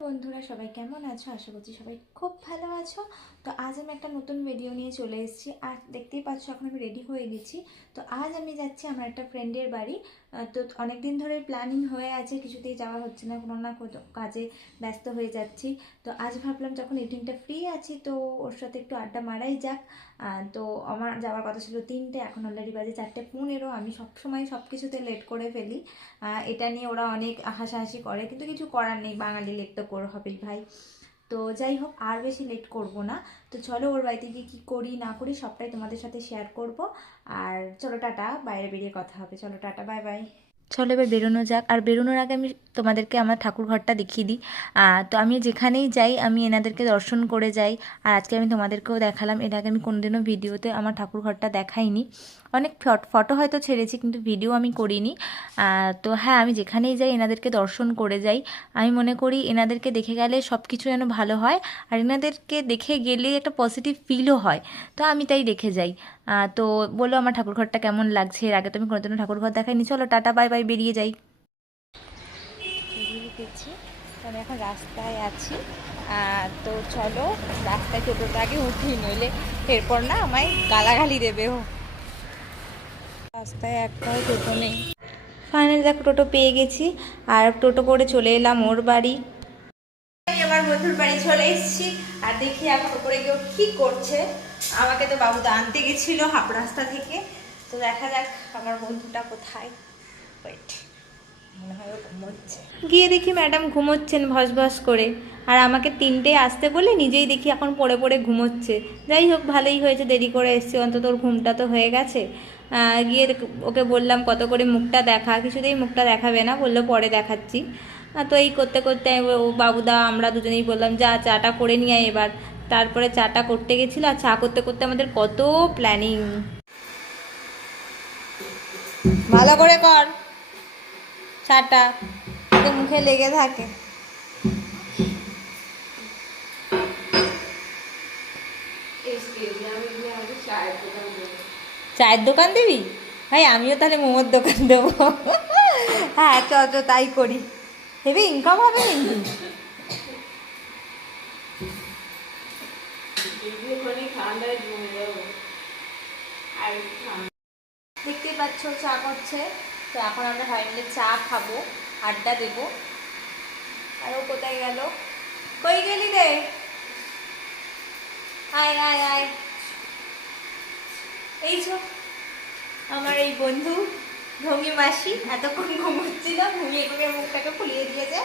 বন্ধুরা সবাই কেমন আছো? আশা করছি সবাই খুব ভালো আছো। তো আজ আমি একটা নতুন ভিডিও নিয়ে চলে এসেছি। আর দেখতেই পাচ্ছ এখন আমি রেডি হয়ে গেছি। তো আজ আমি যাচ্ছি আমার একটা ফ্রেন্ডের বাড়ি। তো অনেক দিন ধরে প্ল্যানিং হয়ে আছে, কিছুতেই যাওয়া হচ্ছে না, কোনো না কোনো কাজে ব্যস্ত হয়ে যাচ্ছি। তো আজ ভাবলাম যখন ইভিনিংটা ফ্রি আছি তো ওর সাথে একটু আড্ডা মারাই যাক। তো আমার যাওয়ার কথা ছিল 3টে, এখন অলরেডি বাজে 4:15। আমি সবসময় সব কিছুতে লেট করে ফেলি। এটা নিয়ে ওরা অনেক হাসাহাসি করে, কিন্তু কিছু করার নেই, বাঙালি লেট তো করে হবেই ভাই। তো যাই হোক, আর বেশি লেট করব না। তো চলো ওর বাড়িতে গিয়ে কী করি না করি সবটাই তোমাদের সাথে শেয়ার করব। আর চলো টাটা, বাইরে বেরিয়ে কথা হবে। চলো টাটা, বাই বাই। চলো এবার বেরোনো যাক। আর বেরোনোর আগে আমি তোমাদেরকে আমার ঠাকুর ঘরটা দেখিয়ে দিই। তো আমি যেখানেই যাই আমি এনাদেরকে দর্শন করে যাই। আর আজকে আমি তোমাদেরকেও দেখালাম, এর আগে আমি কোনোদিনও ভিডিওতে আমার ঠাকুর ঘরটা দেখাইনি। অনেক ফটো হয়তো ছেড়েছি কিন্তু ভিডিও আমি করিনি। তো হ্যাঁ, আমি যেখানেই যাই এনাদেরকে দর্শন করে যাই। আমি মনে করি এনাদেরকে দেখে গেলে সব কিছু যেন ভালো হয়, আর এনাদেরকে দেখে গেলে একটা পজিটিভ ফিলও হয়। তো আমি তাই দেখে যাই। তো বলো আমার ঠাকুরঘরটা কেমন লাগছে, এর আগে তো আমি কোনোদিনও ঠাকুরঘর দেখাইনি। চলো টাটা বাই বাই, বেরিয়ে যাই। বেরিয়ে গেছি, আমি এখন রাস্তায় আছি। তো চলো রাস্তায় টোটোটা আগে উঠি, নইলে এরপর না আমায় গালাগালি দেবে ও। রাস্তায় একটাও টোটো নেই। ফাইনালি দেখো টোটো পেয়ে গেছি, আর টোটো করে চলে এলাম ওর বাড়ি। আমার বন্ধুর বাড়ি চলে এসেছি, আর দেখি এখন উপরে গিয়ে কি করছে। আমাকে তো বাবুদা আনতে গেছিল হাফ রাস্তা থেকে। তো দেখা যাক আমার বন্ধুটা কোথায়। ওয়েট, মনে হয় ও ঘুমোচ্ছে। গিয়ে দেখি ম্যাডাম ঘুমোচ্ছেন ভস ভস করে। আর আমাকে 3টে আসতে বলে নিজেই দেখি এখন পড়ে পড়ে ঘুমোচ্ছে। যাই হোক, ভালোই হয়েছে, দেরি করে এসছি, অন্তত ওর ঘুমটা তো হয়ে গেছে। গিয়ে ওকে বললাম কত করে মুখটা দেখা, কিছুতেই মুখটা দেখাবে না, বললো পরে দেখাচ্ছি। তো এই করতে করতে ও বাবুদা আমরা দুজনেই বললাম যা চাটা করে নিয়ে আয় এবার। তারপরে চাটা করতে গেছিলো, আর চা করতে করতে আমাদের কত প্ল্যানিং। ভালো করে কর চাটা, তো মুখে লেগে থাকে। চায়ের দোকান দিবি? ভাই আমিও তাহলে মোমোর দোকান দেবো। হ্যাঁ চ চ তাই করি, হেবি ইনকাম হবে কিন্তু। দেখতেই পাচ্ছ চা করছে। তো এখন আমরা সবাই মিলে চা খাবো, আড্ডা দেবো। আর ও কোথায় গেল? কই গেলি রে? আয় আয় আয়, এই ছো আমার এই বন্ধু ঢঙ্গি মাসি। এতক্ষণ ঘুমোচ্ছিল, ঘুমিয়ে ঘুমিয়ে মুখটাকে ফুলিয়ে দিয়েছে।